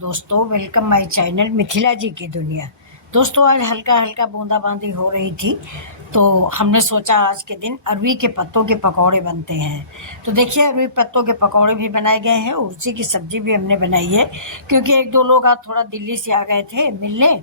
दोस्तों welcome my channel Mithila जी की दुनिया। दोस्तों आज हल्का हल्का बूंदाबांदी हो रही थी तो हमने सोचा आज के दिन अरवी के पत्तों के पकौड़े बनते हैं। तो देखिए अरवी पत्तों के पकौड़े भी बनाए गए हैं, उर्ची की सब्जी भी हमने बनाई है क्योंकि एक दो लोग आज थोड़ा दिल्ली से आ गए थे मिलने,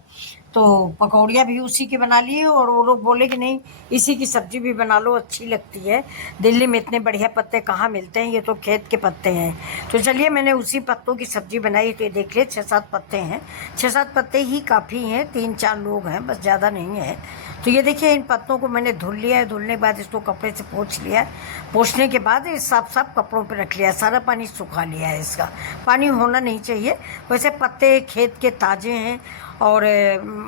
तो पकौड़ियाँ भी उसी की बना लिए और वो लोग बोले कि नहीं इसी की सब्जी भी बना लो, अच्छी लगती है। दिल्ली में इतने बढ़िया पत्ते कहाँ मिलते हैं, ये तो खेत के पत्ते हैं। तो चलिए मैंने उसी पत्तों की सब्जी बनाई। तो ये देख लिए 6-7 पत्ते हैं, 6-7 पत्ते ही काफ़ी हैं, 3-4 लोग हैं बस, ज़्यादा नहीं है। तो ये देखिए इन पत्तों को मैंने धुल लिया है, धुलने के बाद इसको कपड़े से पोंछ लिया है, पोंछने के बाद इस साफ साफ कपड़ों पे रख लिया, सारा पानी सुखा लिया है। इसका पानी होना नहीं चाहिए। वैसे पत्ते खेत के ताज़े हैं और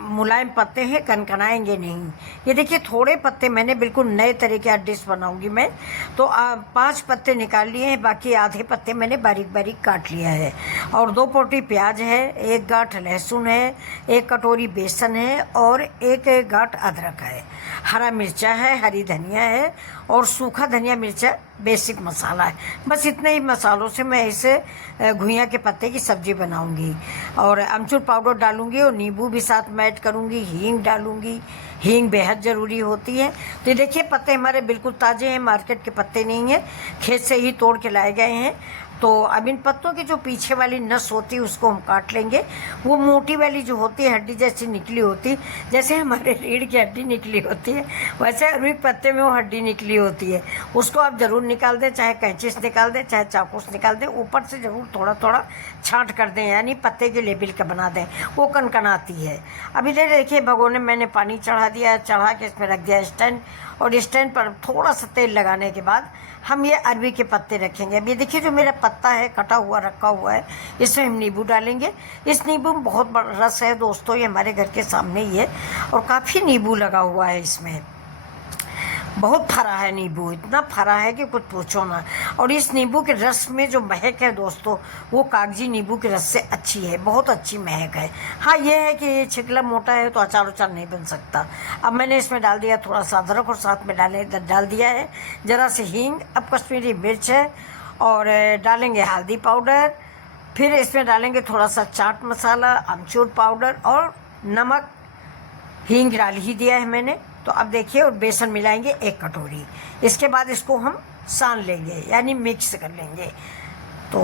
मुलायम पत्ते हैं, कनकनाएंगे नहीं। ये देखिए थोड़े पत्ते मैंने बिल्कुल नए तरह की डिश बनाऊंगी मैं। तो 5 पत्ते निकाल लिए हैं, बाकी आधे पत्ते मैंने बारीक बारीक काट लिया है। और 2 पोटी प्याज है, 1 गांठ लहसुन है, 1 कटोरी बेसन है और 1 गांठ अदरक है, हरा मिर्चा है, हरी धनिया है और सूखा धनिया मिर्चा बेसिक मसाला है। बस इतने ही मसालों से मैं इसे घुइयाँ के पत्ते की सब्ज़ी बनाऊंगी। और अमचूर पाउडर डालूंगी और नींबू भी साथ में ऐड करूंगी, हींग डालूंगी, हींग बेहद ज़रूरी होती है। तो ये देखिए पत्ते हमारे बिल्कुल ताज़े हैं, मार्केट के पत्ते नहीं हैं, खेत से ही तोड़ के लाए गए हैं। तो अब इन पत्तों की जो पीछे वाली नस होती है उसको हम काट लेंगे। वो मोटी वाली जो होती है हड्डी जैसी निकली होती, जैसे हमारे रीढ़ की हड्डी निकली होती है वैसे अरवी पत्ते में वो हड्डी निकली होती है, उसको आप ज़रूर निकाल दें, चाहे कैंची से निकाल दें चाहे चाकू से निकाल दें। ऊपर से ज़रूर थोड़ा थोड़ा छाँट कर दें, यानी पत्ते के लेबिल का बना दें, वो कनकनाती है। अभी देखिए भगोने मैंने पानी चढ़ा दिया, चढ़ा के इसमें रख दिया स्टैंड, और स्टैंड पर थोड़ा सा तेल लगाने के बाद हम ये अरवी के पत्ते रखेंगे। अब ये देखिए जो मेरा पत्ता है कटा हुआ रखा हुआ है, इसमें हम नींबू डालेंगे। इस नींबू में बहुत बड़ा रस है दोस्तों, ये हमारे घर के सामने ही है और काफ़ी नींबू लगा हुआ है, इसमें बहुत फरा है नींबू, इतना फरा है कि कुछ पूछो ना। और इस नींबू के रस में जो महक है दोस्तों वो कागजी नींबू के रस से अच्छी है, बहुत अच्छी महक है। हाँ ये है कि ये छिकला मोटा है तो अचार उचार नहीं बन सकता। अब मैंने इसमें डाल दिया थोड़ा सा अदरक और साथ में डाल दिया है ज़रा से हींग, अब कश्मीरी मिर्च है और डालेंगे हल्दी पाउडर, फिर इसमें डालेंगे थोड़ा सा चाट मसाला, अमचूर पाउडर और नमक। हींग डाल ही दिया है मैंने। तो अब देखिए और बेसन मिलाएंगे 1 कटोरी। इसके बाद इसको हम सान लेंगे यानी मिक्स कर लेंगे। तो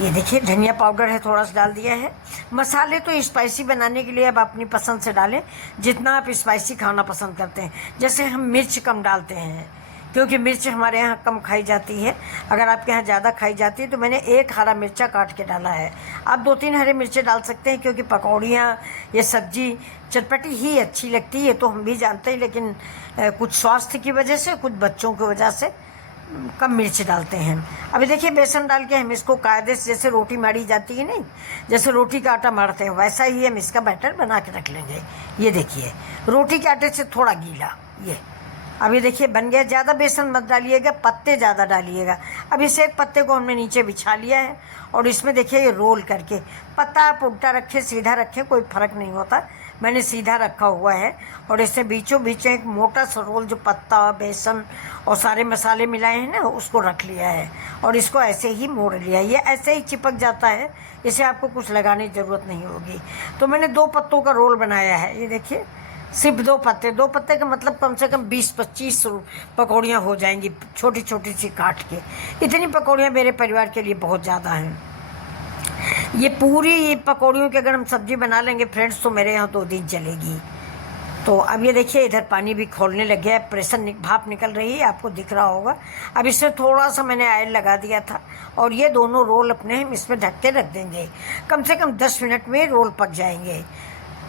ये देखिए धनिया पाउडर है थोड़ा सा डाल दिया है। मसाले तो स्पाइसी बनाने के लिए अब अपनी पसंद से डालें, जितना आप स्पाइसी खाना पसंद करते हैं। जैसे हम मिर्च कम डालते हैं क्योंकि मिर्च हमारे यहाँ कम खाई जाती है, अगर आपके यहाँ ज़्यादा खाई जाती है तो मैंने 1 हरा मिर्चा काट के डाला है। आप 2-3 हरे मिर्चे डाल सकते हैं क्योंकि पकौड़ियाँ ये सब्ज़ी चटपटी ही अच्छी लगती है, तो हम भी जानते हैं, लेकिन कुछ स्वास्थ्य की वजह से कुछ बच्चों की वजह से कम मिर्च डालते हैं। अभी देखिए बेसन डाल के हम इसको कायदे से, जैसे रोटी मारी जाती है नहीं, जैसे रोटी का आटा मारते हैं वैसा ही हम इसका बैटर बना के रख लेंगे। ये देखिए रोटी के आटे से थोड़ा गीला, ये अभी देखिए बन गया। ज़्यादा बेसन मत डालिएगा, पत्ते ज़्यादा डालिएगा। अब इस 1 पत्ते को हमने नीचे बिछा लिया है और इसमें देखिए ये रोल करके, पत्ता आप उल्टा रखें सीधा रखें कोई फ़र्क नहीं होता, मैंने सीधा रखा हुआ है। और इससे बीचों बीच एक मोटा सा रोल जो पत्ता बेसन और सारे मसाले मिलाए हैं ना उसको रख लिया है और इसको ऐसे ही मोड़ लिया। ये ऐसे ही चिपक जाता है, इसे आपको कुछ लगाने की ज़रूरत नहीं होगी। तो मैंने 2 पत्तों का रोल बनाया है, ये देखिए सिर्फ 2 पत्ते, 2 पत्ते का मतलब कम से कम 20-25 पकौड़ियाँ हो जाएंगी छोटी छोटी सी काट के। इतनी पकौड़ियाँ मेरे परिवार के लिए बहुत ज़्यादा हैं। ये पकौड़ियों की अगर हम सब्ज़ी बना लेंगे फ्रेंड्स तो मेरे यहाँ 2 दिन चलेगी। तो अब ये देखिए इधर पानी भी खोलने लग गया है, प्रेशर भाप निकल रही है, आपको दिख रहा होगा। अब इसमें थोड़ा सा मैंने ऑयल लगा दिया था और ये दोनों रोल अपने हम इसमें ढक के रख देंगे। कम से कम 10 मिनट में रोल पक जाएंगे,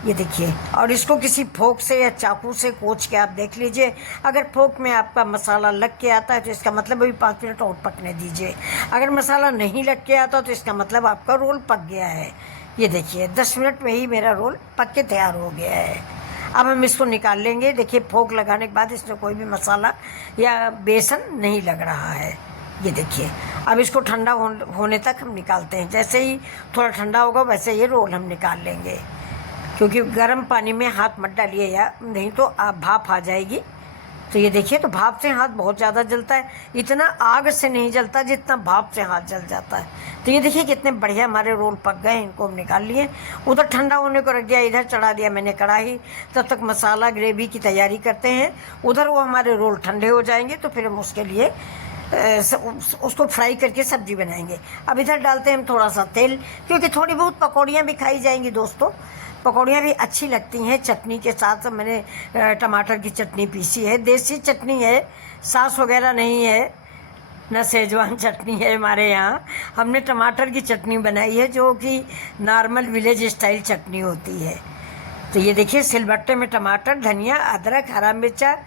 ये देखिए। और इसको किसी फोक से या चाकू से कोच के आप देख लीजिए, अगर फोक में आपका मसाला लग के आता है तो इसका मतलब अभी 5 मिनट और पकने दीजिए। अगर मसाला नहीं लग के आता तो इसका मतलब आपका रोल पक गया है। ये देखिए 10 मिनट में ही मेरा रोल पक के तैयार हो गया है। अब हम इसको निकाल लेंगे। देखिए फोक लगाने के बाद इसमें कोई भी मसाला या बेसन नहीं लग रहा है, ये देखिए। अब इसको ठंडा होने तक हम निकालते हैं, जैसे ही थोड़ा ठंडा होगा वैसे ये रोल हम निकाल लेंगे। क्योंकि गर्म पानी में हाथ मत डालिए या नहीं तो आप भाप आ जाएगी तो ये देखिए, तो भाप से हाथ बहुत ज़्यादा जलता है, इतना आग से नहीं जलता जितना भाप से हाथ जल जाता है। तो ये देखिए कितने बढ़िया हमारे रोल पक गए, इनको हम निकाल लिए। उधर ठंडा होने को रख दिया, इधर चढ़ा दिया मैंने कढ़ाई। तब तक मसाला ग्रेवी की तैयारी करते हैं। उधर वो हमारे रोल ठंडे हो जाएंगे तो फिर हम उसके लिए उसको फ्राई करके सब्जी बनाएंगे। अब इधर डालते हैं हम थोड़ा सा तेल, क्योंकि थोड़ी बहुत पकौड़ियाँ भी खाई जाएंगी दोस्तों। पकौड़ियाँ भी अच्छी लगती हैं चटनी के साथ। मैंने टमाटर की चटनी पीसी है, देसी चटनी है, सास वगैरह नहीं है, न सेजवान चटनी है हमारे यहाँ। हमने टमाटर की चटनी बनाई है जो कि नॉर्मल विलेज स्टाइल चटनी होती है। तो ये देखिए, सिलबट्टे में टमाटर, धनिया, अदरक, हरा मिर्चा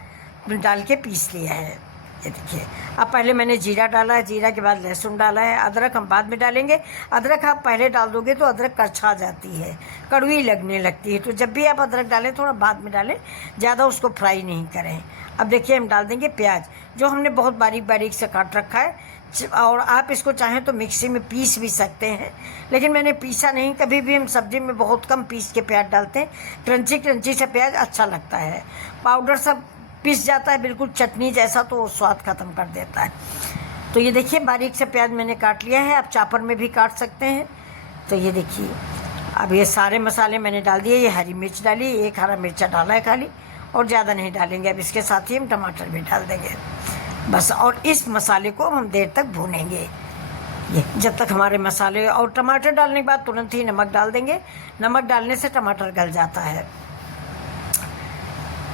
डाल के पीस लिया है। ये देखिए, अब पहले मैंने जीरा डाला है, जीरा के बाद लहसुन डाला है, अदरक हम बाद में डालेंगे। अदरक आप पहले डाल दोगे तो अदरक कड़छा जाती है, कड़वी लगने लगती है। तो जब भी आप अदरक डालें थोड़ा बाद में डालें, ज़्यादा उसको फ्राई नहीं करें। अब देखिए, हम डाल देंगे प्याज, जो हमने बहुत बारीक बारीक से काट रखा है। और आप इसको चाहें तो मिक्सी में पीस भी सकते हैं, लेकिन मैंने पीसा नहीं। कभी भी हम सब्जी में बहुत कम पीस के प्याज डालते हैं, क्रंची क्रंची से प्याज अच्छा लगता है। पाउडर सब पिस जाता है बिल्कुल चटनी जैसा, तो वो स्वाद ख़त्म कर देता है। तो ये देखिए, बारीक से प्याज मैंने काट लिया है, आप चापर में भी काट सकते हैं। तो ये देखिए, अब ये सारे मसाले मैंने डाल दिए। ये हरी मिर्च डाली, एक हरा मिर्चा डाला है खाली, और ज़्यादा नहीं डालेंगे। अब इसके साथ ही हम टमाटर भी डाल देंगे बस। और इस मसाले को हम देर तक भूनेंगे, ये जब तक हमारे मसाले। और टमाटर डालने के बाद तुरंत ही नमक डाल देंगे। नमक डालने से टमाटर गल जाता है।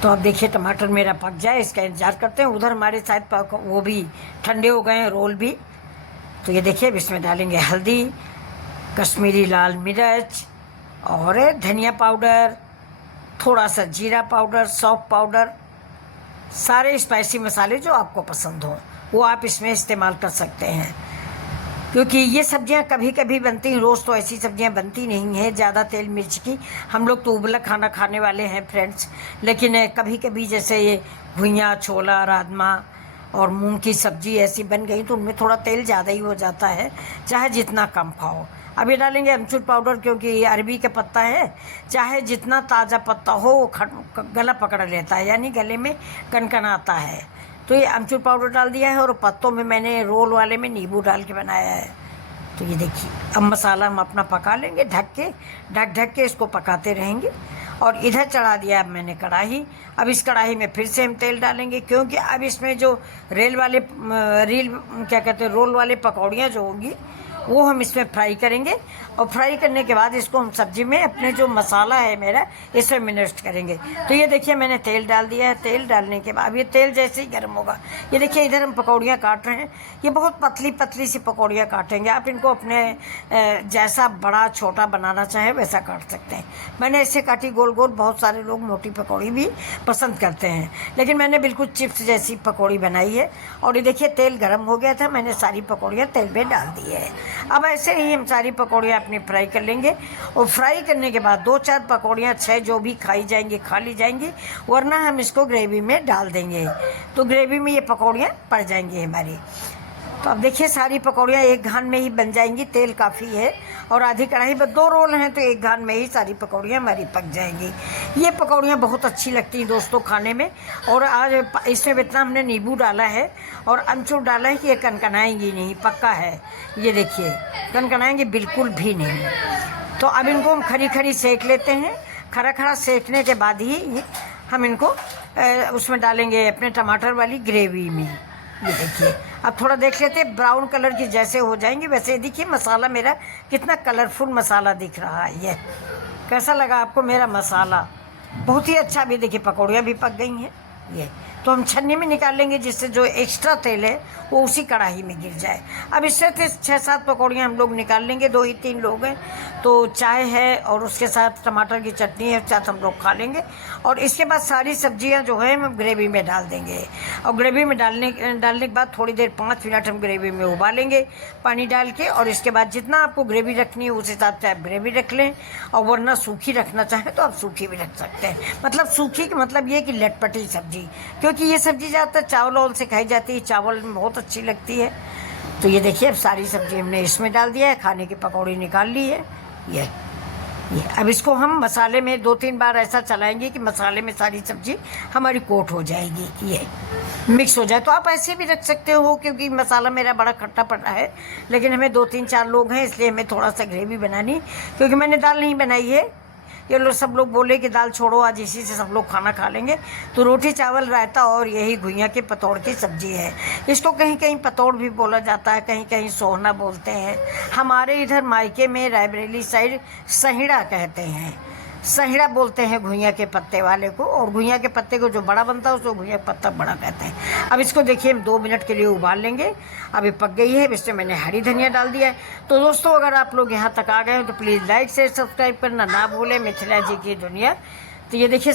तो अब देखिए, टमाटर मेरा पक जाए, इसका इंतज़ार करते हैं। उधर हमारे शायद वो भी ठंडे हो गए हैं, रोल भी। तो ये देखिए, अब इसमें डालेंगे हल्दी, कश्मीरी लाल मिर्च और धनिया पाउडर, थोड़ा सा जीरा पाउडर, सौंफ पाउडर, सारे स्पाइसी मसाले जो आपको पसंद हो वो आप इसमें इस्तेमाल कर सकते हैं। क्योंकि ये सब्जियां कभी कभी बनती हैं, रोज़ तो ऐसी सब्जियां बनती नहीं हैं ज़्यादा तेल मिर्च की। हम लोग तो उबला खाना खाने वाले हैं फ्रेंड्स। लेकिन कभी कभी जैसे ये घुइयाँ, छोला, राजमा और मूंग की सब्ज़ी ऐसी बन गई तो उनमें थोड़ा तेल ज़्यादा ही हो जाता है, चाहे जितना कम खाओ। अभी डालेंगे अमचूर पाउडर, क्योंकि ये अरबी का पत्ता है, चाहे जितना ताज़ा पत्ता हो वो गला पकड़ लेता है, यानी गले में कनकन आता है। तो ये अमचूर पाउडर डाल दिया है। और पत्तों में मैंने रोल वाले में नींबू डाल के बनाया है। तो ये देखिए, अब मसाला हम अपना पका लेंगे, ढक के इसको पकाते रहेंगे। और इधर चढ़ा दिया अब मैंने कढ़ाई। अब इस कढ़ाई में फिर से हम तेल डालेंगे, क्योंकि अब इसमें जो रोल वाले पकौड़ियाँ जो होंगी वो हम इसमें फ्राई करेंगे। और फ्राई करने के बाद इसको हम सब्जी में अपने जो मसाला है मेरा इसमें मिक्स करेंगे। तो ये देखिए, मैंने तेल डाल दिया है। तेल डालने के बाद ये तेल जैसे ही गर्म होगा, ये देखिए इधर हम पकौड़ियाँ काट रहे हैं। ये बहुत पतली पतली सी पकौड़ियाँ काटेंगे। आप इनको अपने जैसा बड़ा छोटा बनाना चाहें वैसा काट सकते हैं। मैंने ऐसे काटी गोल गोल। बहुत सारे लोग मोटी पकौड़ी भी पसंद करते हैं, लेकिन मैंने बिल्कुल चिप्स जैसी पकौड़ी बनाई है। और ये देखिए, तेल गर्म हो गया था, मैंने सारी पकौड़ियाँ तेल में डाल दी है। अब ऐसे ही हम सारी पकौड़ियाँ अपनी फ्राई कर लेंगे। और फ्राई करने के बाद 2-4 पकौड़ियाँ 6 जो भी खाई जाएंगी खा ली जाएंगी, वरना हम इसको ग्रेवी में डाल देंगे तो ग्रेवी में ये पकौड़ियाँ पड़ जाएंगी हमारी। तो अब देखिए, सारी पकौड़ियाँ एक घान में ही बन जाएंगी, तेल काफ़ी है। और आधी कढ़ाई में 2 रोल हैं तो एक घान में ही सारी पकौड़ियाँ हमारी पक जाएंगी। ये पकौड़ियाँ बहुत अच्छी लगती हैं दोस्तों खाने में। और आज इसमें इतना हमने नींबू डाला है और अमचूर डाला है कि ये कनकनाएंगी नहीं, पक्का है। ये देखिए, कनकनाएंगी बिल्कुल भी नहीं। तो अब इनको हम खरी खरी सेक लेते हैं। खरा खरा सेकने के बाद ही हम इनको उसमें डालेंगे अपने टमाटर वाली ग्रेवी में। ये देखिए, अब थोड़ा देख लेते हैं, ब्राउन कलर की जैसे हो जाएंगे वैसे। देखिए, मसाला मेरा कितना कलरफुल मसाला दिख रहा है। ये कैसा लगा आपको मेरा मसाला? बहुत ही अच्छा। भी देखिए, पकौड़ियाँ भी पक गई हैं। ये तो हम छन्नी में निकाल लेंगे, जिससे जो एक्स्ट्रा तेल है वो उसी कढ़ाई में गिर जाए। अब इससे 6-7 पकौड़ियाँ हम लोग निकाल लेंगे। 2 ही 3 लोग हैं तो चाय है और उसके साथ टमाटर की चटनी है, साथ हम लोग खा लेंगे। और इसके बाद सारी सब्जियां जो है हम ग्रेवी में डाल देंगे। और ग्रेवी में डालने के बाद थोड़ी देर 5 मिनट हम ग्रेवी में उबालेंगे पानी डाल के। और इसके बाद जितना आपको ग्रेवी रखनी है उस हिसाब से आप ग्रेवी रख लें, और वरना सूखी रखना चाहें तो आप सूखी भी रख सकते हैं। मतलब सूखी का मतलब ये कि लटपटी सब्जी, क्योंकि ये सब्जी ज़्यादातर चावल से खाई जाती है, चावल में बहुत अच्छी लगती है। तो ये देखिए, अब सारी सब्जी हमने इसमें डाल दिया है, खाने की पकौड़ी निकाल ली है। ये ये अब इसको हम मसाले में 2-3 बार ऐसा चलाएंगे कि मसाले में सारी सब्जी हमारी कोट हो जाएगी, ये मिक्स हो जाए। तो आप ऐसे भी रख सकते हो, क्योंकि मसाला मेरा बड़ा खट्टा पड़ा है, लेकिन हमें 2-3-4 लोग हैं, इसलिए हमें थोड़ा सा ग्रेवी बनानी, क्योंकि मैंने दाल नहीं बनाई है। ये लोग सब लोग बोले कि दाल छोड़ो, आज इसी से सब लोग खाना खा लेंगे। तो रोटी चावल रायता और यही घुइयाँ के पतौड़ की सब्जी है। इसको कहीं कहीं पतौड़ भी बोला जाता है, कहीं कहीं सोहना बोलते हैं। हमारे इधर मायके में रायबरेली साइड सहिड़ा कहते हैं, सहिड़ा बोलते हैं घुइयाँ के पत्ते वाले को, और घुइयाँ के पत्ते को जो बड़ा बनता है उसको घुइयाँ का पत्ता बड़ा कहते हैं। अब इसको देखिए हम 2 मिनट के लिए उबाल लेंगे। अब ये पक गई है, इसमें मैंने हरी धनिया डाल दिया है। तो दोस्तों, अगर आप लोग यहाँ तक आ गए हो तो प्लीज़ लाइक शेयर सब्सक्राइब करना ना भूलें। मिथिला जी की दुनिया। तो ये देखिए